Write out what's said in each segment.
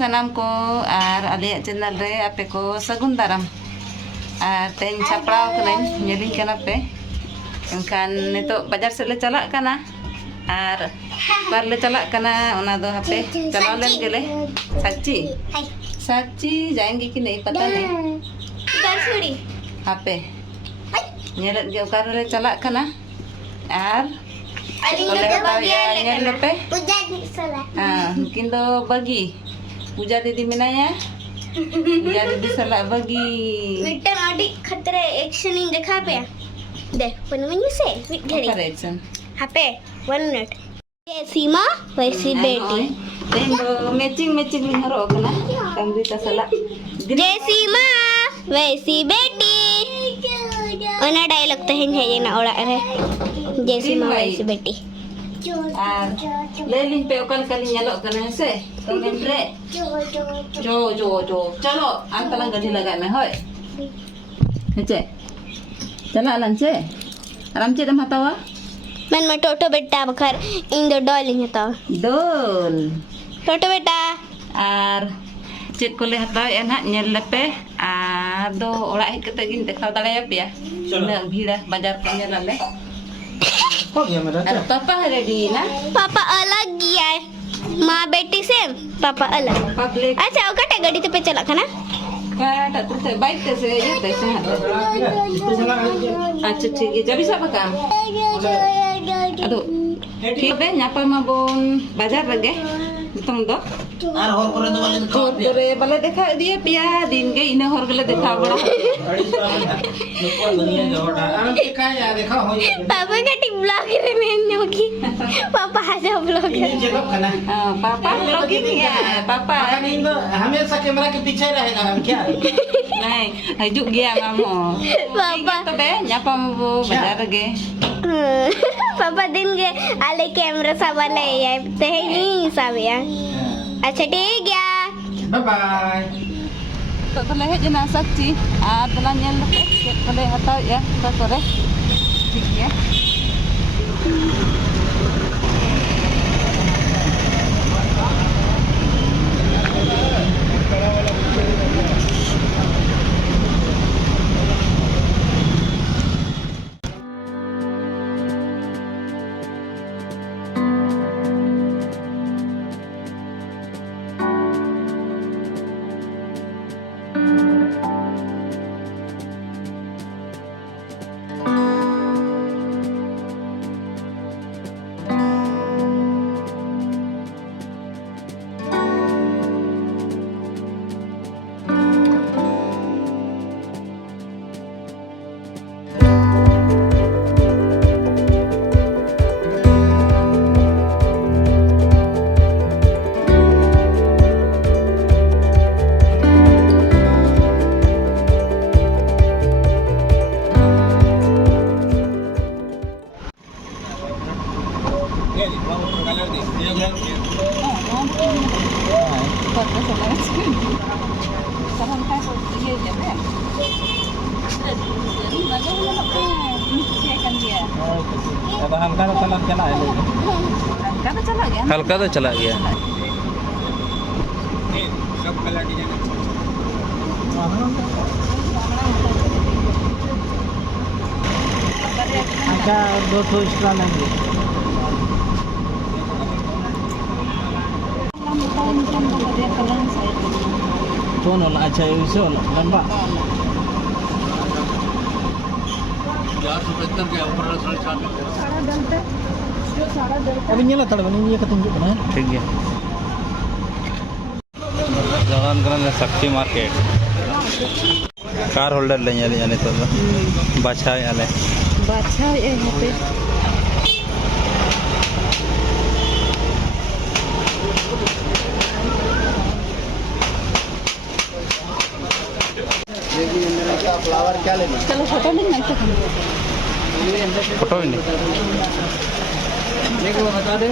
sanam ko ar alia channel re ape ko sagun daram ar ten chaprao kanain nyeling kana pe enkan nito bajar se le chalak kana ar par le chalak kana ona do hape chala len gele सच्ची जाएंगे कि नहीं पता नहीं हापे nyeret ge ukar le chalak kana ar boleh tahu ya nyeret pe mungkin do bagi puja didi minaya puja didi salah bagi मिट्टन आदि खतरे action in देखा पे देख वन मिनट से विट घड़ी action हापे 1 मिनट ये सीमा वैसी बेटी Tendo matching ling haro kana kamri ta salah जय सीमा वैसी बेटी ओना डायलॉग तो है ये ना ओड़ा रे जय सीमा वैसी बेटी ar leling pe okal kali nyalok kana se komen re jo chalo antalang gadi laga me hoy hece chala alang ce aram ce dam hatawa मन में टोटो बेटा बखर इन दो डॉलिंग हता dol टोटो बेटा ar cit ko le hataw ya nak nyel lepe do ora hek kete gin dekhaw dalaya pe ya na bhida bajar ko nyel le हो गया मेरा ar papa ready na पापा अलग गया है माँ बेटी सेम पापा अलग public अच्छा ओका टे गाड़ी तो पे चला खाना Kata tu saya baik tu saya je tu sehat. Acha ठीक है जब सब काम aduh ठीक है nyapa mabon bazar lagi tong do और और करे तो वाले और करे bale dekha dia pia din ge ina hor gele dekha bada दुनिया जोड़ा हम के का या देखा हो ये पापा का टी ब्लॉग रे मैंने होगी पापा आजा ब्लॉग ये जगह खाना papa lagi ni ya papa नहीं तो हमेशा कैमरा के पीछे रहेगा हम क्या naik hidup dia mamo पापा tu be nyapa mabo bazar lagi पापा दिन के आले कैमरा सब ले ये ते नहीं सब या अच्छा ठीक है bye bye tak boleh jenazah saksi adalah nyel boleh atau ya tak boleh ठीक ya अब हम का चला है हल्का तो चला गया सब कलर डिजाइन अच्छा 200 एक्स्ट्रा लेंगे कौन वाला अच्छा है इसे वाला लंबा 475 के ऊपर 450 अभी नहीं लता बनी ये कतंग बना ठीक है jalan kena Sakti Market car holder le nyali ane to bacha ale baca ya hape flower क्या लेना चलो फोटो नहीं ना फोटो ini देखो बता दे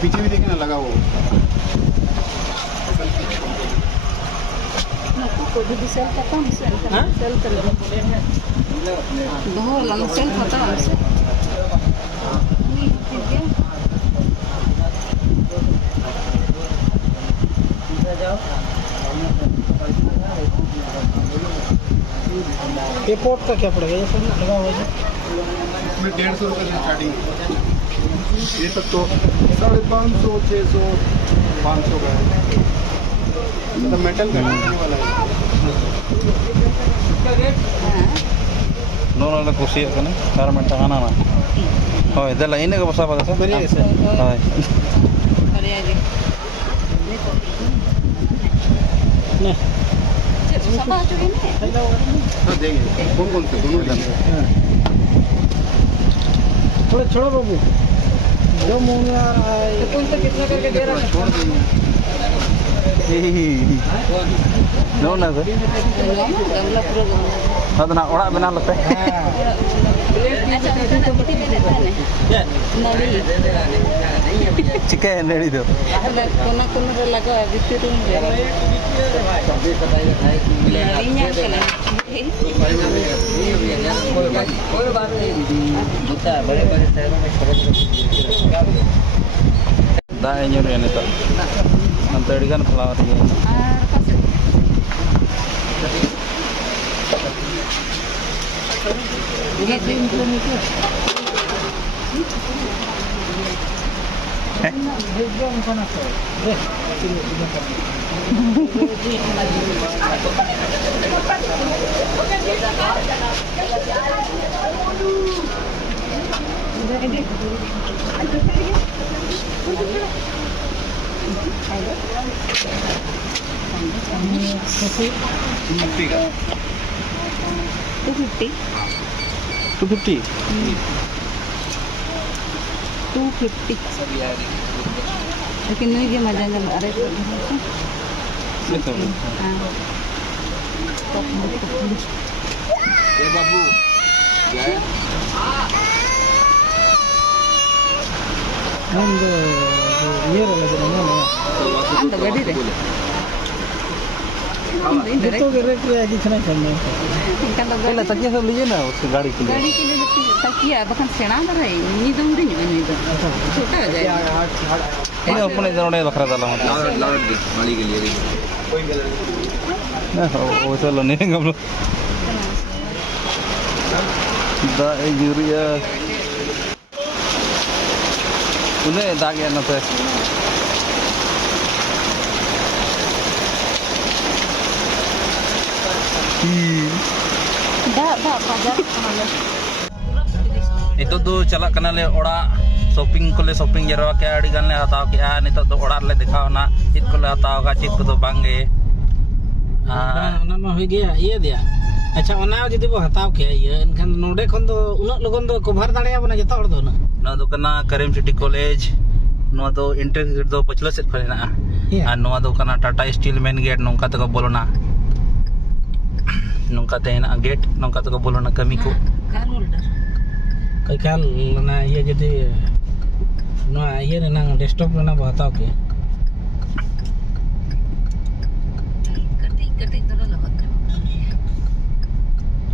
पीछे भी देखना लगा वो Doho langsung foto langsung. Ini dia. Report का क्या पड़ेगा ये सब लगा हुआ है इसमें 150 रुपये से स्टार्टिंग है। ये तक तो 550, 600, 500 का है। मतलब मेटल का लगने वाला है। No le kusiak kan? Karena mentangan anak. Oh, itu lah ini ke pasar pada saat ini. Oh, Hari aja. नहीं Sama curi ini. हाँ देंगे कौन से दोनों लेंगे। थोड़ा छोड़ो बाबू जो मुंह में आ रहा है कौन सा कितना करके दे रहा है? छोड़ देंगे। no na sir. Gamla pro gamla. Ada nak orang benar lepas. Acha kita putih deh deh. Ya Nali. Chicken ready tu. Kona kona laga habis tu Nalinya kena. कोई बात नहीं दीदी होता है बड़े बड़े शहरों में छोटे Dah nyur ini tu. Nanti kan flower ni. $250. 250. 250. Lekin ini dia macam ada Betul. ये बाबू नंद ये रहा है ना anda gadi deh. तो रेट रे आगे खना करने Kalau Kalau tak kira beli je na uski गाड़ी के लिए. गाड़ी के लिए लगती तकिया bahkan सेना बर है ini तो उड़ी नहीं तो छोटा हो जाएगा Ini अपने जरूर नहीं बकरा डाला मतलब. लाट दे माली के लिए कोई गलत Nah, oh itu ni ngam lu. Dah yuria. Ini dah gaya na tu. dah bajar mana Itu tu calak kena le orang shopping ko le shopping jero ke adi gan le hataw ke a nitok do orang le dekhaw na chit ko le hataw ka chit ko do bangge. ona ma hoy gaya ये दिया अच्छा ona जदि बो हताव के ये इनखान नोडे खन दो उना लगन दो कवर दाड़िया बना जतो हर दो ना ना do kana Karim City College no do entry gate do pachla set khale na a no do kana Tata Steel main gate nongka to ko bolona nongka te na gate nongka to ko bolona kami ko car holder कई काल ना ये जदि ना ये ना desktop ना बो हताव के ketik tu lewat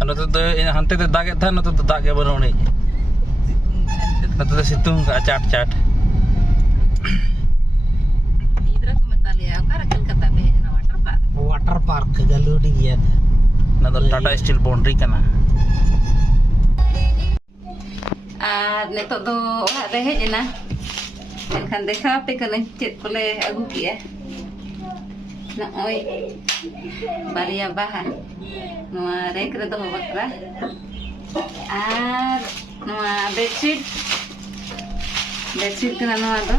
ano to do hante te dage tha no to dage banone no to situng ka chat Idra tu metalia kara Kolkata me na water park गलूडी गया था na do Tata Steel boundary kana nitok do orak re hej na enkhan dekha pe kana chet kole agu kia na oi baria bahan noa rek re do bakra ar noa bedsheet kana noa do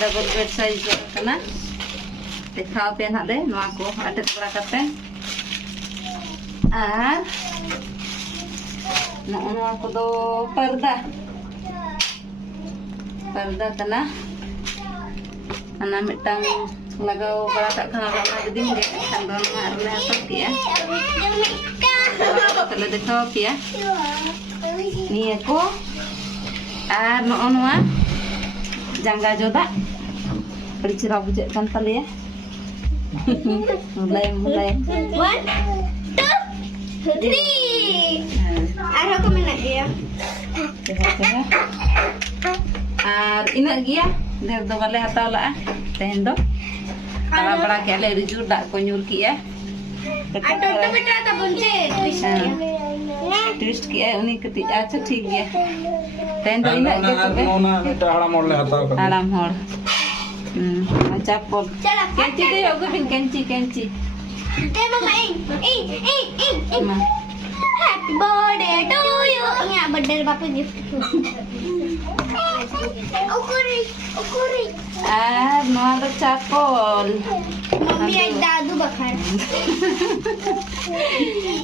double bed size kana dekha pe na de noa ko atet bra kate ar noa ko do parda kana ana mitang lagaw para tak kana rama jadi nge kan do na arle atok ya kalau dekho ya ni ko ar noa jangga joda adi chira bujak kan tale ya Mulai. 1, 2, 3. Arah ko mana dia? Coba. Ar ina gia, der do bale hataw la tehen do. Kala bada ke ale riju dak ko nyur ki ya. Ato to betra ta bunche twist dia. Twist ki uni keti acha ठीक गया. Tehen do ina ge tobe. Ona eta haram orle hataw ka. Alam hor. Capol. Chala. Kenci deh, aku bin kenci. Deh mama eh. Ma. Happy birthday to you. Ya birthday bapak gift. Ukuri. No ada capol. Mami ay dadu bakar.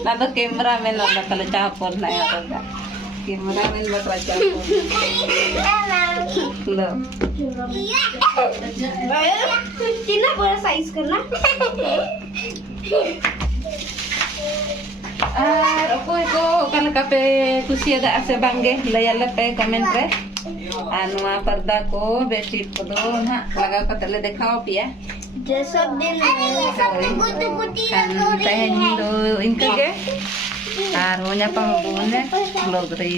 Nado cameraman lah kalau capol na ya. Cameraman bakal capol. Loh. Tina पूरा size करना Okoy ko kalau kape kusi ada ase bangge layala pe comment re anua पर्दा को bedsheet को दो ना लगा कर तले दिखाओ पिया जो सब दिन tehen do inka ke ar honya pang bune blog re